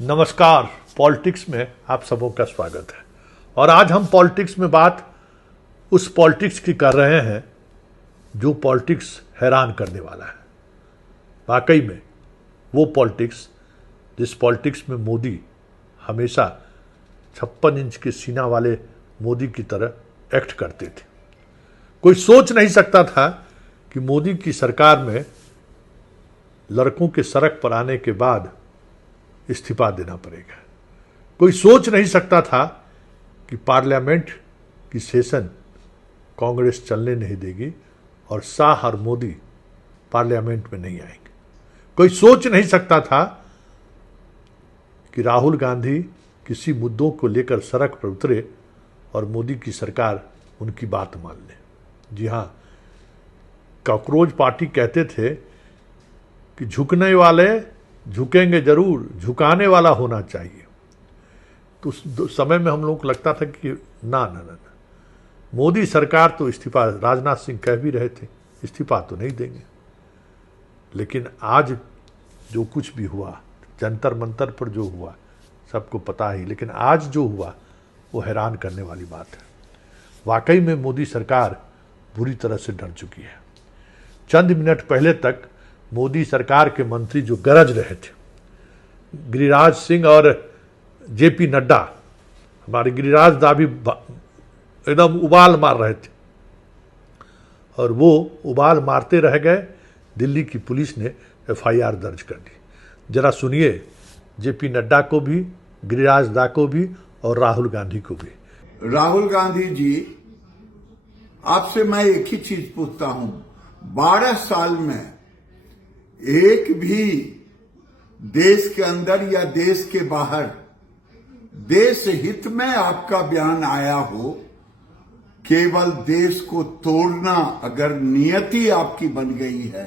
नमस्कार। पॉलिटिक्स में आप सबों का स्वागत है। और आज हम पॉलिटिक्स में बात उस पॉलिटिक्स की कर रहे हैं जो पॉलिटिक्स हैरान करने वाला है। वाकई में वो पॉलिटिक्स जिस पॉलिटिक्स में मोदी हमेशा 56 इंच के सीना वाले मोदी की तरह एक्ट करते थे। कोई सोच नहीं सकता था कि मोदी की सरकार में लड़कों के सड़क पर आने के बाद इस्तीफा देना पड़ेगा। कोई सोच नहीं सकता था कि पार्लियामेंट की सेशन कांग्रेस चलने नहीं देगी और शाह और मोदी पार्लियामेंट में नहीं आएंगे। कोई सोच नहीं सकता था कि राहुल गांधी किसी मुद्दों को लेकर सड़क पर उतरे और मोदी की सरकार उनकी बात मान ले। जी हाँ, कॉकरोच पार्टी कहते थे कि झुकने वाले झुकेंगे जरूर, झुकाने वाला होना चाहिए। तो उस समय में हम लोगों को लगता था कि ना ना ना ना, मोदी सरकार तो इस्तीफा, राजनाथ सिंह कह भी रहे थे इस्तीफा तो नहीं देंगे। लेकिन आज जो कुछ भी हुआ, जंतर मंतर पर जो हुआ सबको पता ही, लेकिन आज जो हुआ वो हैरान करने वाली बात है। वाकई में मोदी सरकार बुरी तरह से डर चुकी है। चंद मिनट पहले तक मोदी सरकार के मंत्री जो गरज रहे थे, गिरिराज सिंह और जेपी नड्डा, हमारे गिरिराज दा भी एकदम उबाल मार रहे थे और वो उबाल मारते रह गए। दिल्ली की पुलिस ने एफआईआर दर्ज कर दी। जरा सुनिए जेपी नड्डा को भी, गिरिराज दा को भी और राहुल गांधी को भी। राहुल गांधी जी, आपसे मैं एक ही चीज पूछता हूं, 12 साल में एक भी देश के अंदर या देश के बाहर देश हित में आपका बयान आया हो? केवल देश को तोड़ना अगर नियति आपकी बन गई है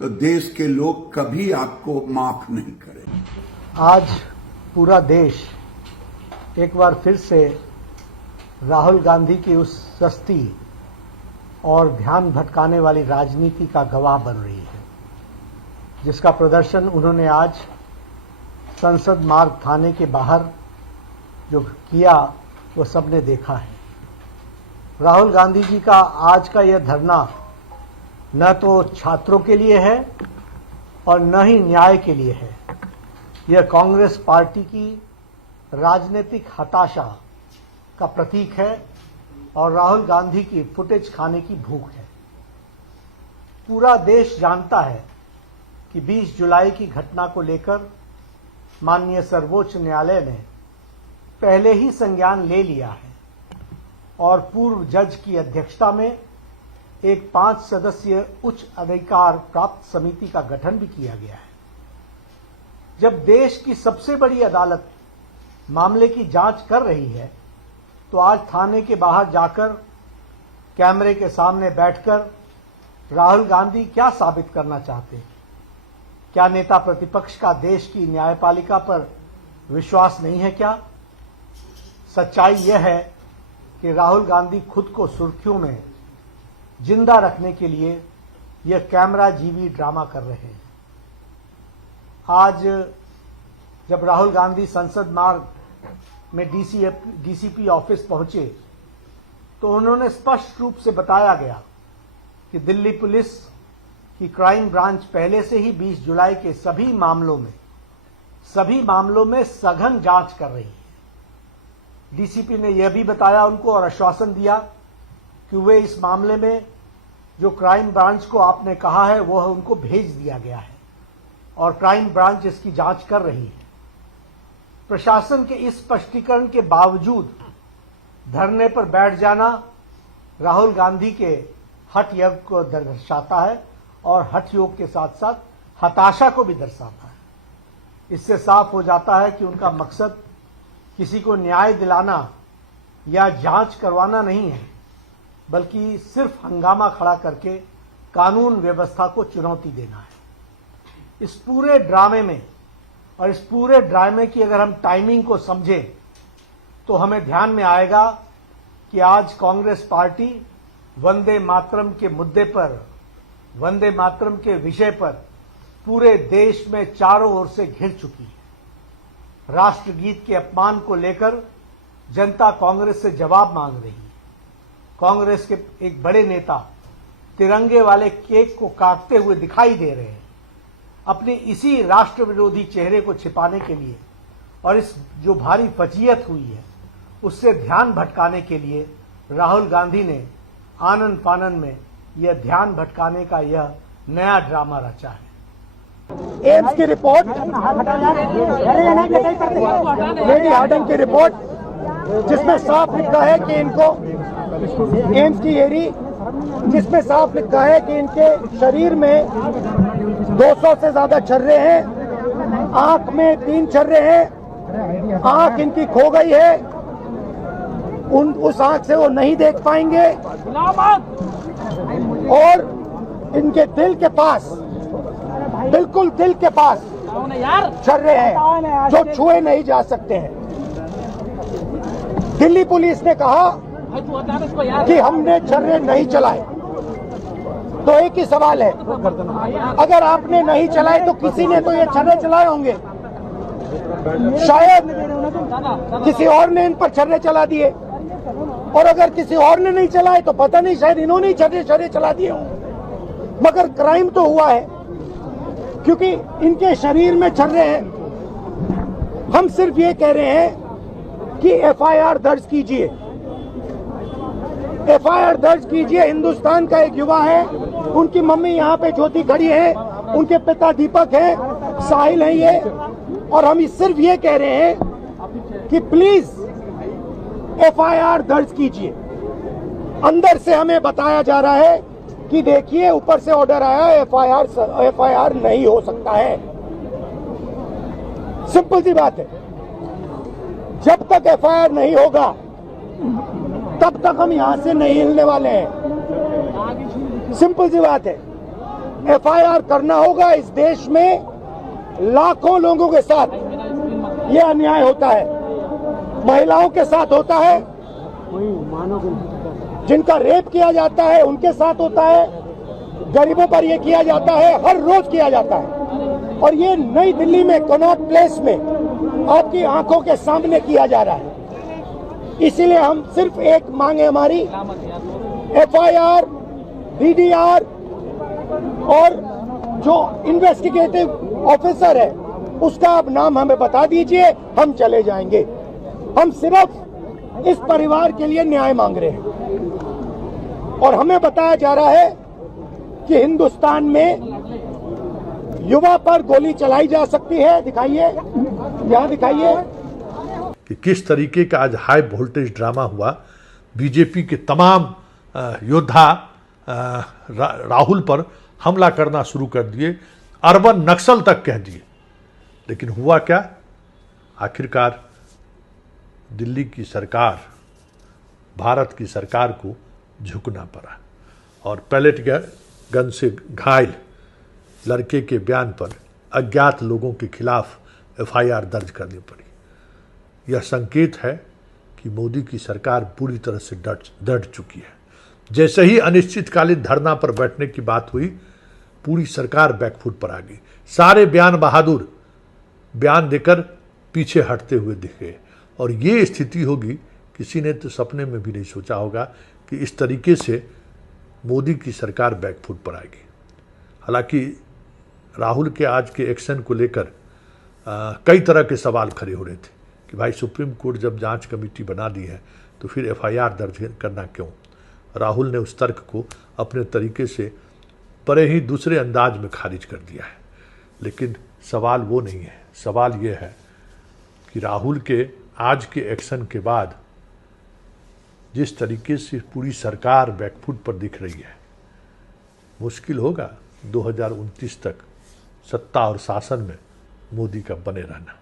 तो देश के लोग कभी आपको माफ नहीं करेंगे। आज पूरा देश एक बार फिर से राहुल गांधी की उस सस्ती और ध्यान भटकाने वाली राजनीति का गवाह बन रही है, जिसका प्रदर्शन उन्होंने आज संसद मार्ग थाने के बाहर जो किया वो सबने देखा है। राहुल गांधी जी का आज का यह धरना न तो छात्रों के लिए है और न ही न्याय के लिए है। यह कांग्रेस पार्टी की राजनीतिक हताशा का प्रतीक है और राहुल गांधी की फुटेज खाने की भूख है। पूरा देश जानता है कि 20 जुलाई की घटना को लेकर माननीय सर्वोच्च न्यायालय ने पहले ही संज्ञान ले लिया है और पूर्व जज की अध्यक्षता में एक 5 सदस्यीय उच्च अधिकार प्राप्त समिति का गठन भी किया गया है। जब देश की सबसे बड़ी अदालत मामले की जांच कर रही है तो आज थाने के बाहर जाकर कैमरे के सामने बैठकर राहुल गांधी क्या साबित करना चाहते हैं? क्या नेता प्रतिपक्ष का देश की न्यायपालिका पर विश्वास नहीं है क्या? सच्चाई यह है कि राहुल गांधी खुद को सुर्खियों में जिंदा रखने के लिए यह कैमरा जीवी ड्रामा कर रहे हैं। आज जब राहुल गांधी संसद मार्ग में डीसीपी ऑफिस पहुंचे तो उन्होंने स्पष्ट रूप से बताया गया कि दिल्ली पुलिस की क्राइम ब्रांच पहले से ही 20 जुलाई के सभी मामलों में सघन जांच कर रही है। डीसीपी ने यह भी बताया उनको और आश्वासन दिया कि वे इस मामले में जो क्राइम ब्रांच को आपने कहा है वह उनको भेज दिया गया है और क्राइम ब्रांच इसकी जांच कर रही है। प्रशासन के इस स्पष्टीकरण के बावजूद धरने पर बैठ जाना राहुल गांधी के हठ योग को दर्शाता है और हठ योग के साथ साथ हताशा को भी दर्शाता है। इससे साफ हो जाता है कि उनका मकसद किसी को न्याय दिलाना या जांच करवाना नहीं है, बल्कि सिर्फ हंगामा खड़ा करके कानून व्यवस्था को चुनौती देना है। इस पूरे ड्रामे में और इस पूरे ड्रामे की अगर हम टाइमिंग को समझें तो हमें ध्यान में आएगा कि आज कांग्रेस पार्टी वंदे मातरम के मुद्दे पर, वंदे मातरम के विषय पर पूरे देश में चारों ओर से घिर चुकी है। राष्ट्रगीत के अपमान को लेकर जनता कांग्रेस से जवाब मांग रही है। कांग्रेस के एक बड़े नेता तिरंगे वाले केक को काटते हुए दिखाई दे रहे हैं। अपने इसी राष्ट्र विरोधी चेहरे को छिपाने के लिए और इस जो भारी फजीयत हुई है उससे ध्यान भटकाने के लिए राहुल गांधी ने आनन फानन में यह ध्यान भटकाने का यह नया ड्रामा रचा है। एम्स की रिपोर्ट, लेडी हार्डन की रिपोर्ट, जिसमें साफ लिखा है कि इनको एम्स की एरी, जिसमें साफ लिखा है कि इनके शरीर में 200 से ज्यादा छर्रे हैं, आंख में 3 छर्रे हैं, आंख इनकी खो गई है, उस आंख से वो नहीं देख पाएंगे और इनके दिल के पास, बिल्कुल दिल के पास छर्रे हैं जो छुए नहीं जा सकते हैं। दिल्ली पुलिस ने कहा कि हमने छर्रे नहीं चलाए, तो एक ही सवाल है, अगर आपने नहीं चलाए तो किसी ने तो ये छर्रे चलाए होंगे, शायद किसी और ने इन पर छर्रे चला दिए, और अगर किसी और ने नहीं चलाए तो पता नहीं, शायद इन्होंने ही छर्रे चला दिए हों। मगर क्राइम तो हुआ है क्योंकि इनके शरीर में छर्रे हैं। हम सिर्फ ये कह रहे हैं कि एफआईआर दर्ज कीजिए, एफआईआर दर्ज कीजिए। हिंदुस्तान का एक युवा है, उनकी मम्मी यहाँ पे ज्योति खड़ी है, उनके पिता दीपक है, साहिल है ये, और हम सिर्फ ये कह रहे हैं कि प्लीज एफआईआर दर्ज कीजिए। अंदर से हमें बताया जा रहा है कि देखिए ऊपर से ऑर्डर आया है, एफआईआर नहीं हो सकता है। सिंपल सी बात है, जब तक एफआईआर नहीं होगा तब तक हम यहां से नहीं हिलने वाले हैं। सिंपल सी बात है, एफआईआर करना होगा। इस देश में लाखों लोगों के साथ यह अन्याय होता है, महिलाओं के साथ होता है, जिनका रेप किया जाता है उनके साथ होता है, गरीबों पर यह किया जाता है, हर रोज किया जाता है, और ये नई दिल्ली में कनॉट प्लेस में आपकी आंखों के सामने किया जा रहा है। इसीलिए हम सिर्फ एक मांग है हमारी, एफआईआर, डीडीआर और जो इन्वेस्टिगेटिव ऑफिसर है उसका आप नाम हमें बता दीजिए, हम चले जाएंगे। हम सिर्फ इस परिवार के लिए न्याय मांग रहे हैं। और हमें बताया जा रहा है कि हिंदुस्तान में युवा पर गोली चलाई जा सकती है। दिखाइए, यहाँ दिखाइए कि किस तरीके का आज हाई वोल्टेज ड्रामा हुआ। बीजेपी के तमाम योद्धा राहुल पर हमला करना शुरू कर दिए, अर्बन नक्सल तक कह दिए। लेकिन हुआ क्या? आखिरकार दिल्ली की सरकार, भारत की सरकार को झुकना पड़ा और पैलेट गन से घायल लड़के के बयान पर अज्ञात लोगों के खिलाफ एफआईआर दर्ज करनी पड़ी। यह संकेत है कि मोदी की सरकार पूरी तरह से डट चुकी है। जैसे ही अनिश्चितकालीन धरना पर बैठने की बात हुई, पूरी सरकार बैकफुट पर आ गई। सारे बयान बहादुर बयान देकर पीछे हटते हुए दिखे, और ये स्थिति होगी, किसी ने तो सपने में भी नहीं सोचा होगा कि इस तरीके से मोदी की सरकार बैकफुट पर आएगी। हालांकि राहुल के आज के एक्शन को लेकर कई तरह के सवाल खड़े हो रहे थे कि भाई सुप्रीम कोर्ट जब जांच कमेटी बना दी है तो फिर एफआईआर दर्ज करना क्यों? राहुल ने उस तर्क को अपने तरीके से बड़े ही दूसरे अंदाज में खारिज कर दिया है। लेकिन सवाल वो नहीं है, सवाल ये है कि राहुल के आज के एक्शन के बाद जिस तरीके से पूरी सरकार बैकफुट पर दिख रही है, मुश्किल होगा 2029 तक सत्ता और शासन में मोदी का बने रहना।